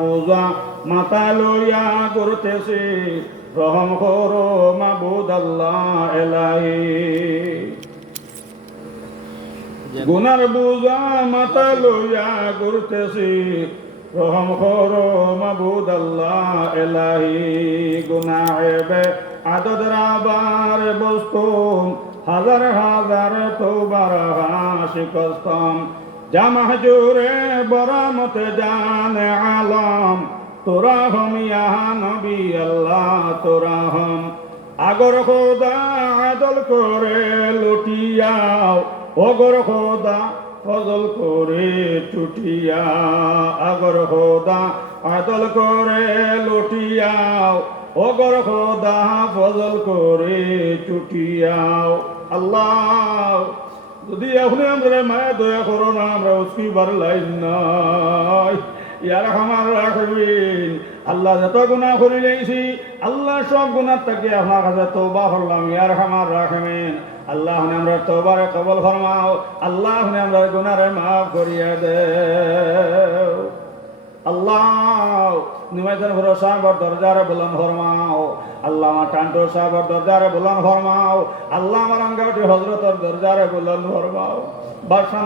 বুঝা মাথা লইয়া করতেছি রহম করো মাবুদ আল্লাহ এলাহি। গুনার বুঝা মাথা লইয়া করতেছি রহম করো মাবুদ আল্লাহ এলাহি। গুনাহেবে আদত রাবার বস্তুন হাজার হাজার তওবার শিকস্তম জামা জোরে বরামতে জান আলম তোরা হম ইয়া নবী আল্লাহ তোরা হম। আগর খোদা আদল করে লুটিয়াও ওগর খোদা ফজল করে চুটিয়া। আগর খোদা আদল করে লুটিয়াও ওগর খোদা ফজল করে চুটিয়াও। আল্লাহ যদি এখন আমরা মায়া দয়া করো না, আমরা উসকিবার লাইন নাই। ইয়ার আমার রাখবেন আল্লাহ যত গুনাহ করে যাইছি আল্লাহ সব গুনাহ থেকে আপনার কাছে তওবা করলাম। ইয়ার আমার রাখবেন আল্লাহ আমরা তওবারে কবুল ফরমাও। আল্লাহ আমরা গুনাহরে মাফ করিয়া দেও। আল্লাহ নিমাইজন ভরসা বর দরজারে বুলন্দ ফরমাও। আল্লাহ আমার টান্টো সাহর দরজারে বুলন্দ ফরমাও। আল্লাহ আমার আঙ্গাটি হজরতর দরজারে বুলন্দ ফরমাও।